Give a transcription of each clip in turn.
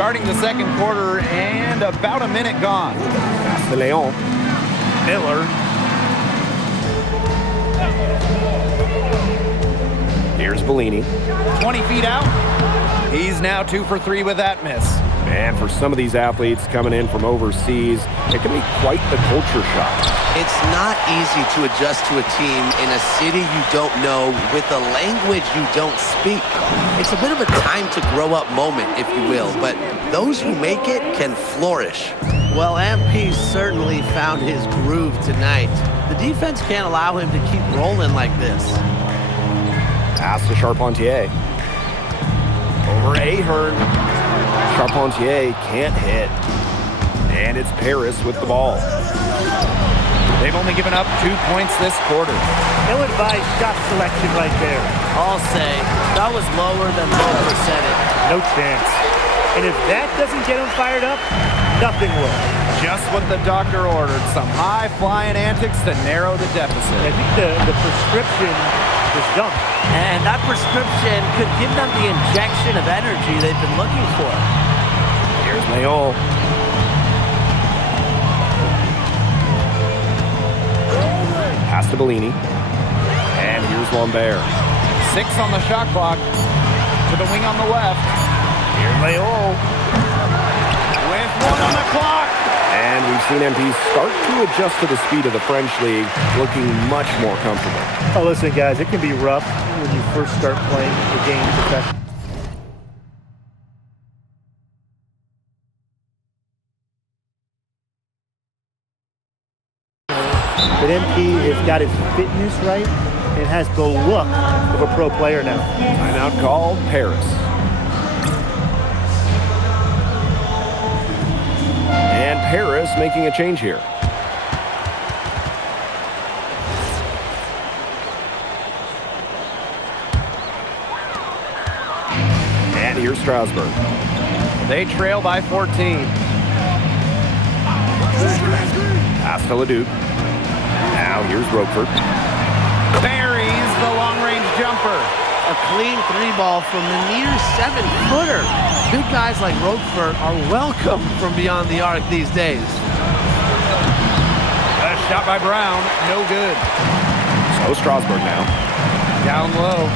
Starting the second quarter and about a minute gone. Pass to Leon. Miller. Here's Bellini. 20 feet out. He's now 2 for 3 with that miss. And for some of these athletes coming in from overseas, it can be quite the culture shock. It's not easy to adjust to a team in a city you don't know with a language you don't speak. It's a bit of a time to grow up moment, if you will, but those who make it can flourish. Well, MP certainly found his groove tonight. The defense can't allow him to keep rolling like this. Pass to Charpentier. Over Ahern. Charpentier can't hit. And it's Paris with the ball. They've only given up 2 points this quarter. Ill-advised shot selection right there. I'll say, that was lower than low percentage. No chance. And if that doesn't get him fired up, nothing will. Just what the doctor ordered. Some high-flying antics to narrow the deficit. I think the prescription is done. And that prescription could give them the injection of energy they've been looking for. Here's Leon. Pass to Bellini. And here's Lambert. 6 on the shot clock. To the wing on the left. Here's Leon. With 1 on the clock. And we've seen MP start to adjust to the speed of the French league, looking much more comfortable. Oh, listen, guys, it can be rough when you first start playing the game professionally. But MP has got his fitness right and has the look of a pro player now. Timeout called, Paris. And Paris making a change here. And here's Strasburg. They trail by 14. Pass to Leduc. Now here's Roquefort. Buries the long-range jumper. A clean 3-ball from the near 7-footer. Big guys like Roquefort are welcome from beyond the arc these days. A shot by Brown, no good. So Strasburg now. Down low.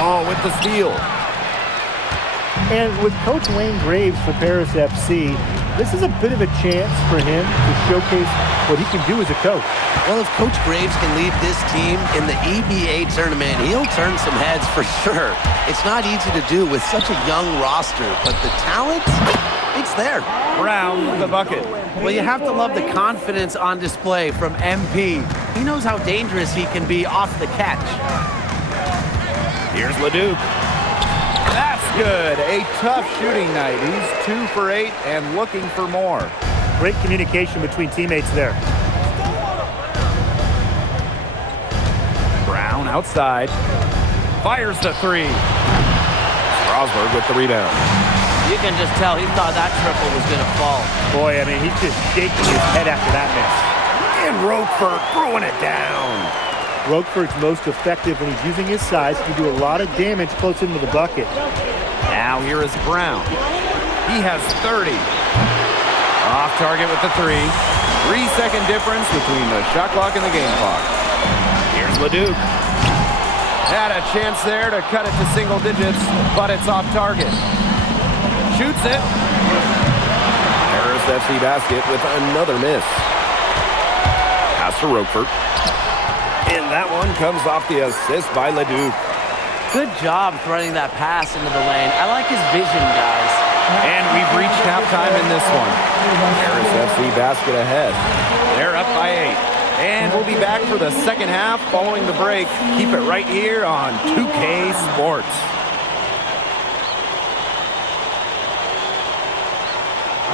Oh, with the steal. And with Coach Wayne Graves for Paris FC, this is a bit of a chance for him to showcase what he can do as a coach. Well, if Coach Graves can lead this team in the EBA tournament, he'll turn some heads for sure. It's not easy to do with such a young roster, but the talent, it's there. Brown with the bucket. Well, you have to love the confidence on display from MP. He knows how dangerous he can be off the catch. Here's Leduc. That's good. A tough shooting night. He's 2 for 8 and looking for more. Great communication between teammates there. Brown outside. Fires the 3. Strasburg with the rebound. You can just tell he thought that triple was going to fall. Boy, I mean, he's just shaking his head after that miss. And Roquefort throwing it down. Roquefort's most effective when he's using his size. He can do a lot of damage close into the bucket. Now here is Brown. He has 30. Off target with the 3. 3-second difference between the shot clock and the game clock. Here's Leduc. Had a chance there to cut it to single digits, but it's off target. Shoots it. Paris FC basket with another miss. Pass to Roquefort. And that one comes off the assist by Leduc. Good job throwing that pass into the lane. I like his vision, guys. And we've reached halftime in this one. Paris FC basket ahead. They're up by 8. And we'll be back for the second half following the break. Keep it right here on 2K Sports.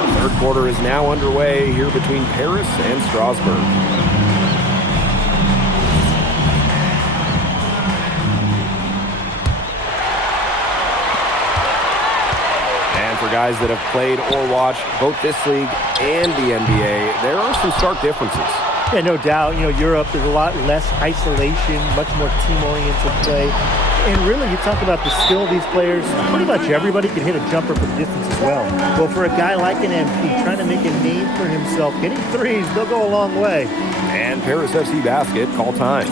The third quarter is now underway here between Paris and Strasburg. For guys that have played or watched both this league and the NBA, there are some stark differences. Yeah, no doubt. You know, Europe, there's a lot less isolation, much more team-oriented play. And really, you talk about the skill of these players. Pretty much everybody can hit a jumper from distance as well. Well, for a guy like an MP trying to make a name for himself, hitting threes, they'll go a long way. And Paris FC basket, call time.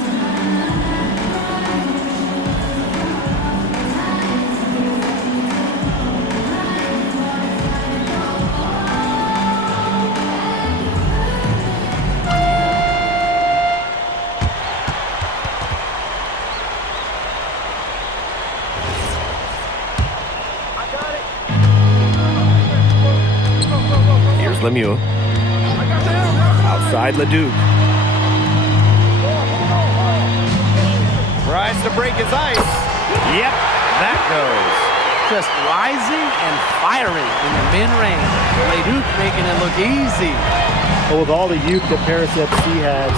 Lemieux. Outside Leduc. Tries to break his ice. Yep, that goes. Just rising and firing in the mid-range. Leduc making it look easy. Well, with all the youth that Paris FC has,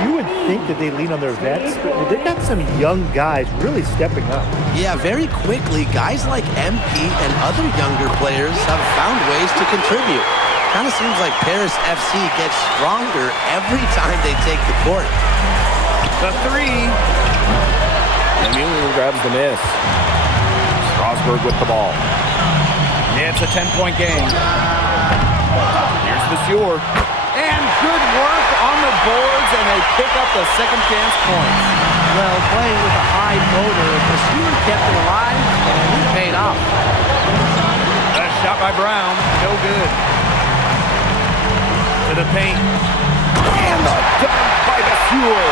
you would think that they lean on their vets, but they've got some young guys really stepping up. Yeah, very quickly, guys like MP and other younger players have found ways to contribute. Kind of seems like Paris FC gets stronger every time they take the court. The three. Lemieux grabs the miss. Strasburg with the ball. Yeah, it's a 10-point game. Here's Vasseur. And good work on the boards, and they pick up the second chance points. Well, playing with a high motor, Vasseur kept it alive, and it paid off. A shot by Brown, no good. To the paint. And a dunk by Vasseur.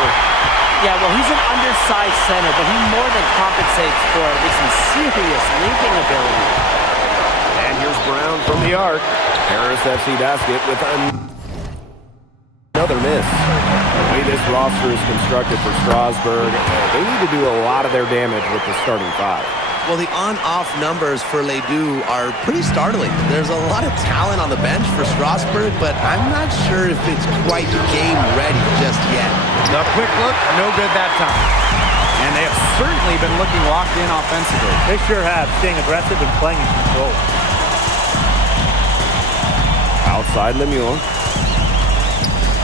Yeah, well, he's an undersized center, but he more than compensates for it with some serious linking ability. And here's Brown from the arc. Paris FC basket with another miss. The way this roster is constructed for Strasburg, they need to do a lot of their damage with the starting five. Well, the on-off numbers for Ledoux are pretty startling. There's a lot of talent on the bench for Strasburg, but I'm not sure if it's quite game ready just yet. The quick look, no good that time. And they have certainly been looking locked in offensively. They sure have, staying aggressive and playing in control. Outside Lemieux.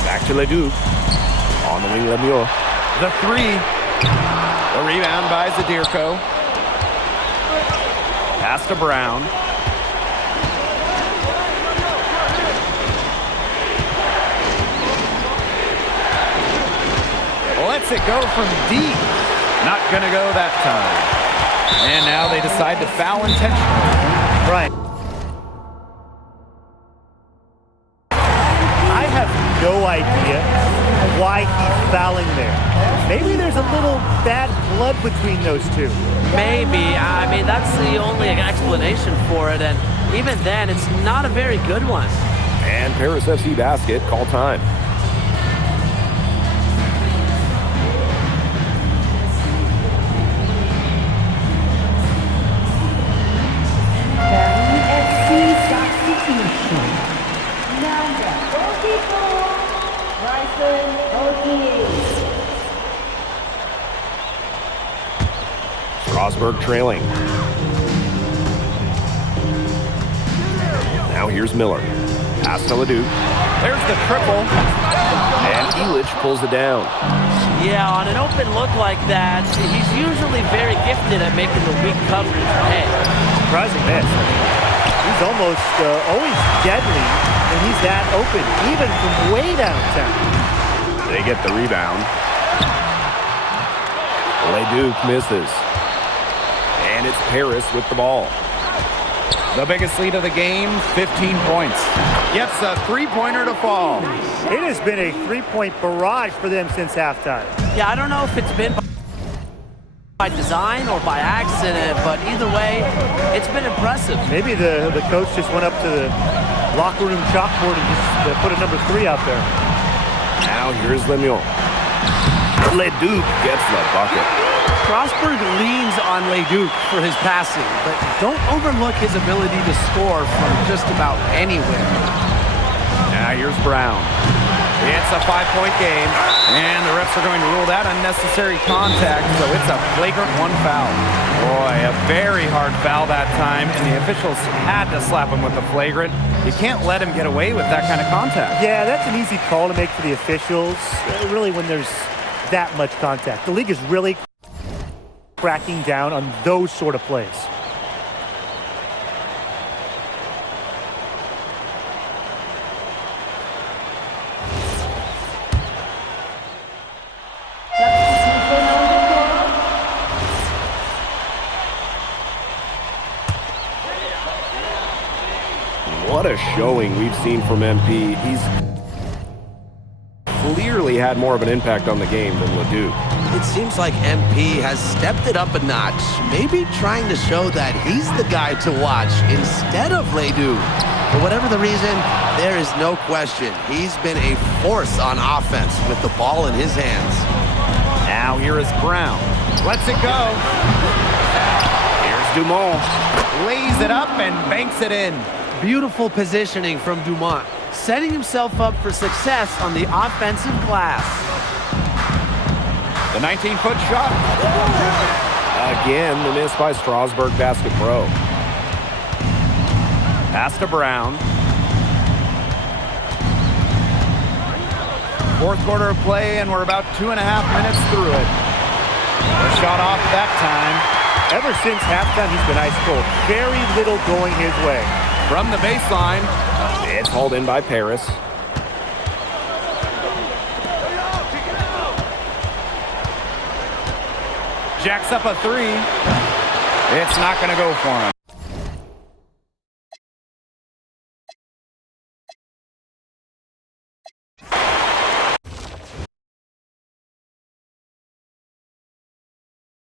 Back to Leduc. On the wing, Lemieux. The three. The rebound by Zadirko. Pass to Brown. Lets it go from deep. Not going to go that time. And now they decide to foul intentionally. Right. I have no idea why he's fouling there. Maybe there's a little bad blood between those two. Maybe. I mean, that's the only explanation for it, and even then, it's not a very good one. And Paris FC basket, call time. Strasburg trailing. Now here's Miller. Pass to Leduc. There's the triple. And Elich pulls it down. Yeah, on an open look like that, he's usually very gifted at making the weak coverage pay. Surprising miss. He's almost always deadly, and he's that open, even from way downtown. They get the rebound. Leduc misses. And it's Paris with the ball. The biggest lead of the game, 15 points. Gets a three-pointer to fall. It has been a three-point barrage for them since halftime. Yeah, I don't know if it's been by design or by accident, but either way, it's been impressive. Maybe the coach just went up to the locker room chalkboard and just put a number 3 out there. Now here's Lemieux. Leduc gets the bucket. Strasburg leans on Leduc for his passing, but don't overlook his ability to score from just about anywhere. Now here's Brown. It's a 5-point game, and the refs are going to rule that unnecessary contact, so it's a flagrant 1 foul. Boy, a very hard foul that time, and the officials had to slap him with the flagrant. You can't let him get away with that kind of contact. Yeah, that's an easy call to make for the officials, really when there's that much contact. The league is really cracking down on those sort of plays. What a showing we've seen from MP. He's clearly had more of an impact on the game than Leduc. It seems like MP has stepped it up a notch, maybe trying to show that he's the guy to watch instead of Leduc. For whatever the reason, there is no question he's been a force on offense with the ball in his hands. Now here is Brown. Lets it go. Here's Dumont. Lays it up and banks it in. Beautiful positioning from Dumont, setting himself up for success on the offensive glass. The 19-foot shot. Again, the miss by Strasburg Basket Pro. Pass to Brown. Fourth quarter of play, and we're about 2.5 minutes through it. The shot off that time. Ever since halftime, he's been ice cold. Very little going his way. From the baseline. It's hauled in by Paris. Jacks up a three. It's not going to go for him.